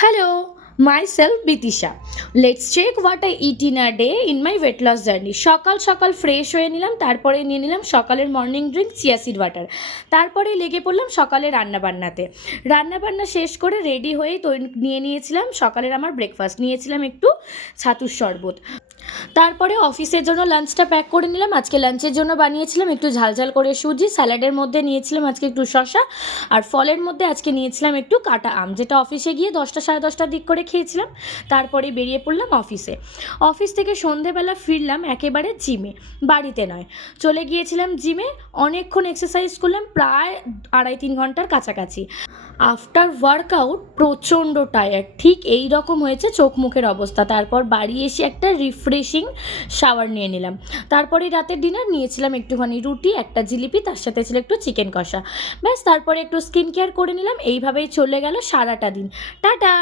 Hello, myself Bitisha. Let's check what I eat in a day in my weight loss journey. সকাল সকাল fresh হয়ে নিলাম, তারপরে নিয়ে নিলাম সকালের morning drink chia seed water. তারপরে লেগে পড়লাম সকালে রান্নাবান্নাতে। রান্নাবান্না শেষ করে রেডি হয়ে নিয়ে নিয়েছিলাম সকালের আমার ব্রেকফাস্ট। নিয়েছিলাম একটু ছাতুর শরবত। তারপরে অফিসের জন্য লাঞ্চটা প্যাক করে নিলাম। আজকে লাঞ্চের জন্য বানিয়েছিলাম একটু ঝালঝাল করে সুজি, স্যালাডের মধ্যে নিয়েছিলাম আজকে একটু শসা, আর ফলের মধ্যে আজকে নিয়েছিলাম একটু কাটা আম, যেটা অফিসে গিয়ে 10টা সাড়ে 10টার দিক করে খেয়েছিলাম। তারপরে বেরিয়ে পড়লাম অফিসে। অফিস থেকে সন্ধেবেলা ফিরলাম একেবারে জিমে, বাড়িতে নয়। চলে গিয়েছিলাম জিমে, অনেকক্ষণ এক্সারসাইজ করলাম, প্রায় 2.5-3 ঘন্টার কাছাকাছি। আফটার ওয়ার্কআউট প্রচণ্ড টায়ার্ড, ঠিক এই রকম হয়েছে চোখ মুখের অবস্থা। তারপর বাড়ি এসে একটা রিফ্রেশিং শাওয়ার নিয়ে নিলাম। তারপরে রাতের ডিনার নিয়েছিলাম একটুখানি রুটি, একটা জিলিপি, তার সাথে ছিল একটু চিকেন কষা। ব্যাস, তারপরে একটু স্কিন কেয়ার করে নিলাম। এইভাবেই চলে গেল সারাটা দিন। টাটা।